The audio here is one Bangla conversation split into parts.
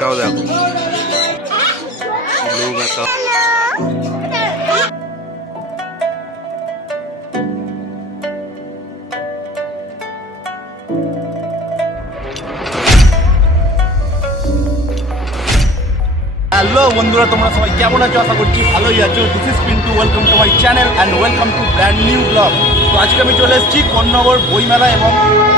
ম্যাকাও দেখো, ব্লু ম্যাকাও। হ্যালো বন্ধুরা, তোমরা সবাই কেমন আছো? আশা করছি ভালোই আছো। This is Pintu, welcome to my channel and welcome to brand new blog. তো আজকে আমি চলে এসেছি কোন্নগর বইমেলা এবং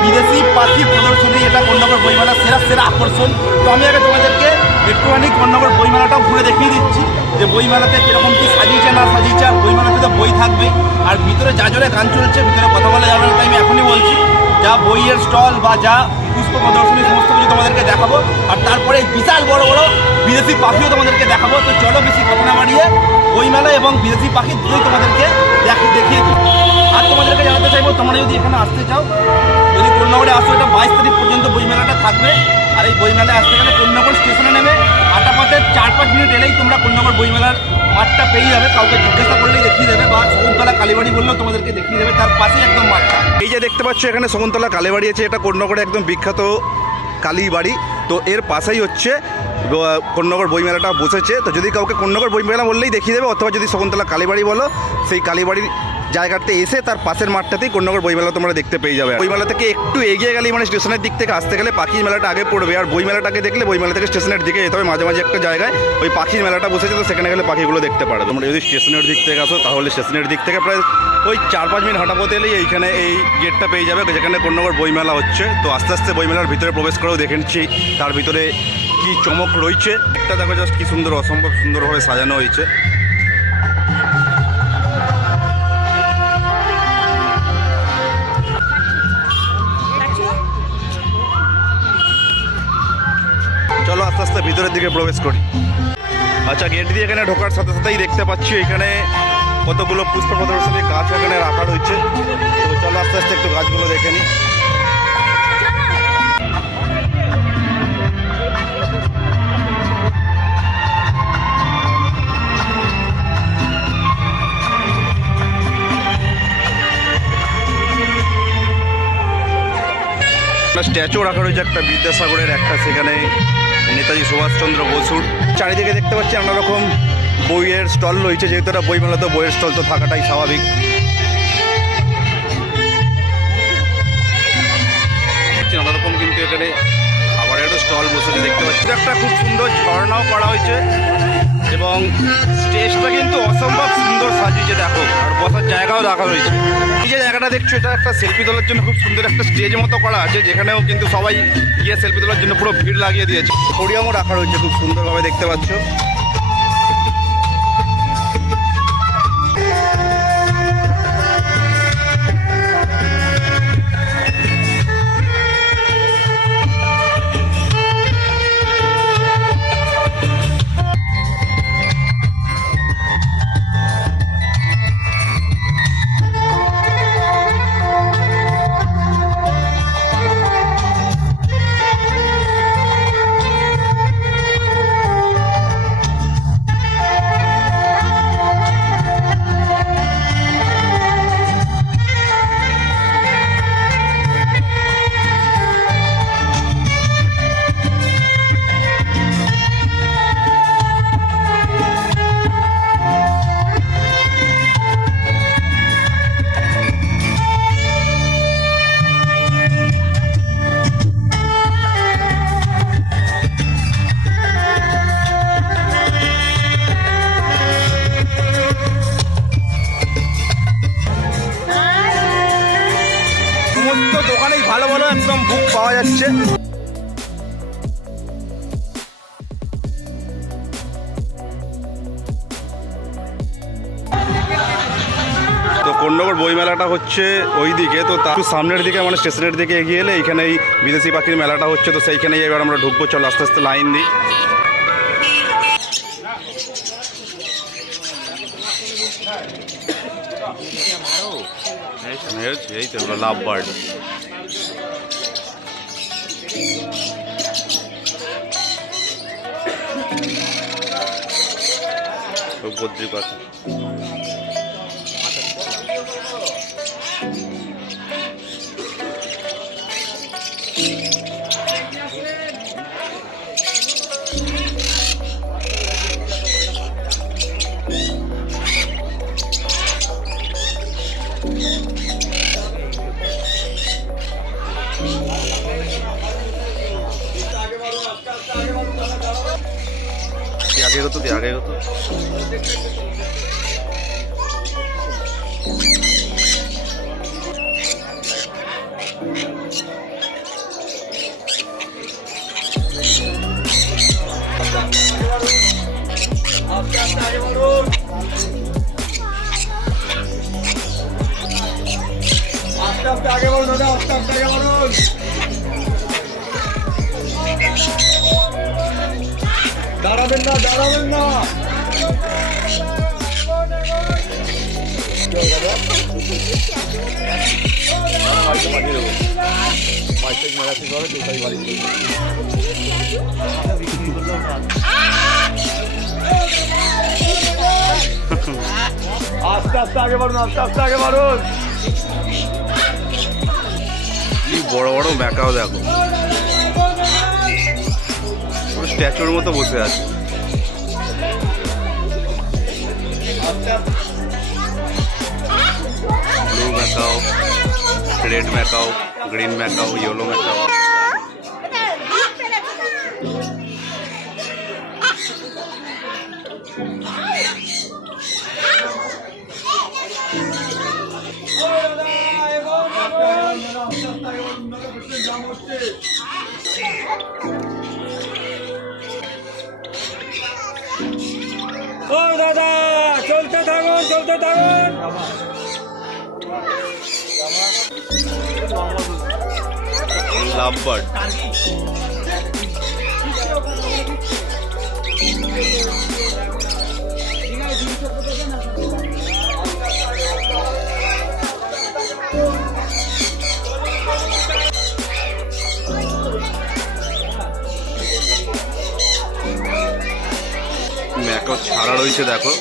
বিদেশি পাখি প্রদর্শনী। এটা কোন্নগর বইমেলার সেরা আকর্ষণ। তো আমি আগে তোমাদেরকে একটুখানি কোন্নগর বইমেলাটাও ঘুরে দেখিয়ে দিচ্ছি যে বইমেলাতে কীরকম কী সাজিয়েছে না সাজিয়েছে। আর বইমেলাতে তো বই থাকবেই, আর ভিতরে যা জোরে গান চলছে, ভিতরে কথা বলা যাবে না, তাই আমি এখনই বলছি যা বইয়ের স্টল বা যা পুষ্প প্রদর্শনী সমস্ত কিছু তোমাদেরকে দেখাবো। আর তারপরে বিশাল বড় বড় বিদেশি পাখিও তোমাদেরকে দেখাবো। তো চলো বেশি কথা না বাড়িয়ে বইমেলা এবং বিদেশি পাখি দুটোই তোমাদেরকে দেখিয়ে দিই। আর তোমাদেরকে জানাতে চাইবো, তোমরা যদি এখানে আসতে চাও, যদি কোন্নগরে আসো, এটা 22 তারিখ পর্যন্ত বইমেলাটা থাকবে। আর এই বইমেলায় আসতে গেলে কোন্নগর স্টেশনে নেমে আটাপাতের 4-5 মিনিট এলেই তোমরা কোন্নগর বইমেলার মাঠটা পেয়ে যাবে। কাউকে জিজ্ঞাসা করলেই দেখিয়ে দেবে, বা শকুন্তলা কালীবাড়ি বললেও তোমাদেরকে দেখিয়ে দেবে, তার পাশেই একদম মাঠটা। এই যে দেখতে পাচ্ছ এখানে শকুন্তলা কালীবাড়ি আছে, এটা কোন্নগরে একদম বিখ্যাত কালীবাড়ি। তো এর পাশেই হচ্ছে কোন্নগর বইমেলাটা বসেছে। তো যদি কাউকে কোন্নগর বইমেলা বললেই দেখিয়ে দেবে, অথবা যদি শকুন্তলা কালীবাড়ি বলো, সেই কালীবাড়ির জায়গাতে এসে তার পাশের মাঠটাতেই কোন্নগর বইমেলা তোমরা দেখতে পেয়ে যাবে। বইমেলা থেকে একটু এগিয়ে গেলেই মানে স্টেশনের দিক থেকে আসতে গেলে পাখির মেলাটা আগে পড়বে। আর বইমেলাটাকে দেখলে বইমেলা থেকে স্টেশনের দিকে যেতে হবে। মাঝে মাঝে একটা জায়গায় ওই পাখির মেলাটা বসেছে, তো সেখানে গেলে পাখিগুলো দেখতে পারো। তোমরা যদি স্টেশনের দিক থেকে আসো, তাহলে স্টেশনের দিক থেকে প্রায় ওই 4-5 মিনিট হাঁটা পথে এলেই এইখানে এই গেটটা পেয়ে যাবে, যেখানে কোন্নগর বইমেলা হচ্ছে। তো আস্তে আস্তে বইমেলার ভিতরে প্রবেশ করেও দেখে নিচ্ছি তার ভিতরে কি চমক রয়েছে। একটা দেখো জাস্ট কি সুন্দর, অসম্ভব সুন্দরভাবে সাজানো হয়েছে। চলো আস্তে আস্তে ভিতরের দিকে প্রবেশ করি। আচ্ছা, গেট দিয়ে এখানে ঢোকার সাথে সাথেই দেখতে পাচ্ছি এখানে কতগুলো পুষ্প প্রদর্শনীর গাছ এখানে রাখা রয়েছে। তো চলো আস্তে আস্তে একটু গাছগুলো দেখে নিই। স্ট্যাচু রাখা রয়েছে একটা বিদ্যাসাগরের, একটা সেখানে নেতাজি সুভাষচন্দ্র বসুর। চারিদিকে দেখতে পাচ্ছি নানা রকম বইয়ের স্টল রয়েছে, যেহেতু একটা বইমেলা, তো বইয়ের স্টল তো থাকাটাই স্বাভাবিক। নানা রকম কিন্তু এখানে খাবারেরও স্টল বসেছে দেখতে পাচ্ছি। একটা খুব সুন্দর ঝর্ণাও করা হয়েছে এবং স্টেজটা কিন্তু অসম্ভব সুন্দর সাজিয়েছে দেখো, আর বসার জায়গাও রাখা রয়েছে। এই যে জায়গাটা দেখছো, এটা একটা সেলফি তোলার জন্য খুব সুন্দর একটা স্টেজ মতো করা আছে, যেখানেও কিন্তু সবাই গিয়ে সেলফি তোলার জন্য পুরো ভিড় লাগিয়ে দিয়েছে। অ্যাকোয়ারিয়ামও রাখা রয়েছে খুব সুন্দরভাবে দেখতে পাচ্ছ। সমস্ত দোকানেই ভালো ভালো একদম বুক পাওয়া যাচ্ছে। তো কোন্নগর বইমেলাটা হচ্ছে ওই দিকে, তো তার সামনের দিকে মানে স্টেশনের দিকে এগিয়ে এলে এইখানে এই বিদেশি পাখির মেলাটা হচ্ছে। তো সেইখানেই এবার আমরা ঢুকবো। চলো আস্তে আস্তে লাইন দিই। এই তো লাভ বার্ড। বদ্রি পাখি। আগে গো তো আগে গো তো আগে বলুন দাদা, আস্তে আস্তে আগে বলুন। দাঁড়াবেন না, দাঁড়াবেন না। আস্তে আস্তে আগে বাড়ুন, আস্তে আস্তে আগে বাড়ুন। কি বড় বড় ম্যাকাও দেখো, স্ট্যাচুর মতো বসে আছে। Blue macaw, red macaw, green macaw, yellow macaw. ও দাদা, চলতে থাকুন, চলতে থাকুন। লাভ বার্ড, ম্যাকাও ছাড়া রয়েছে দেখো।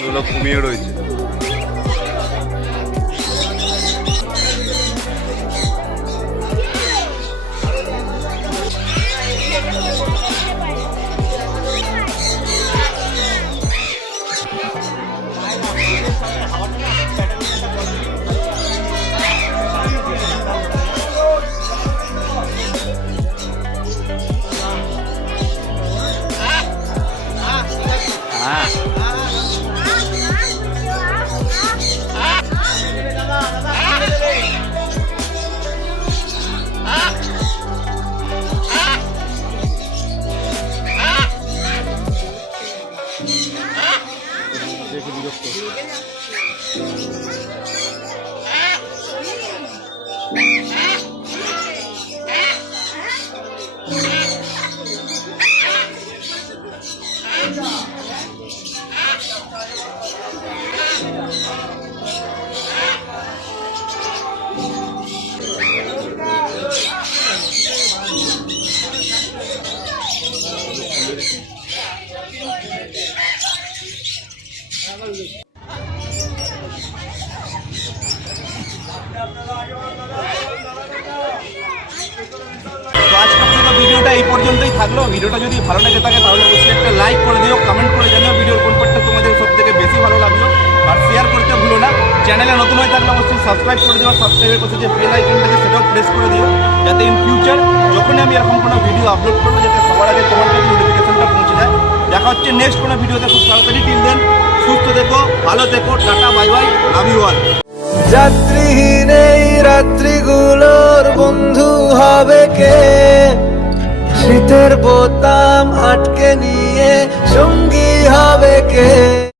এগুলো ঘুমিয়ে রয়েছে। তো আজকের মতো ভিডিওটা এই পর্যন্তই থাকলো। ভিডিওটা যদি ভালো লেগে থাকে তাহলে অবশ্যই একটা লাইক করে দিও, কমেন্ট করে জানিও ভিডিওর কোন পার্টটা তোমাদের সব থেকে বেশি ভালো লাগলো, আর শেয়ার করতে ভুলো না। চ্যানেলে নতুন হয়ে থাকলে অবশ্যই সাবস্ক্রাইব করে দিও, সাবস্ক্রাইবের পাশে যে বেল আইকনটা আছে সেটাও প্রেস করে দিও, যাতে ইন ফিউচার যখনই আমি এরকম কোনো ভিডিও আপলোড করবো যাতে সবার আগে তোমার কাছে নোটিফিকেশনটা পৌঁছে যায়। দেখা হচ্ছে নেক্সট কোনো ভিডিওতে খুব তাড়াতাড়ি। টিল দেন সুস্থ থেকো, ভালো থেকো, টাটা, bye bye, love you all. যাত্রীহীন এই রাত্রিগুলোর বন্ধু হবে কে? শীতের বোতাম আটকে নিয়ে সঙ্গী হবে কে?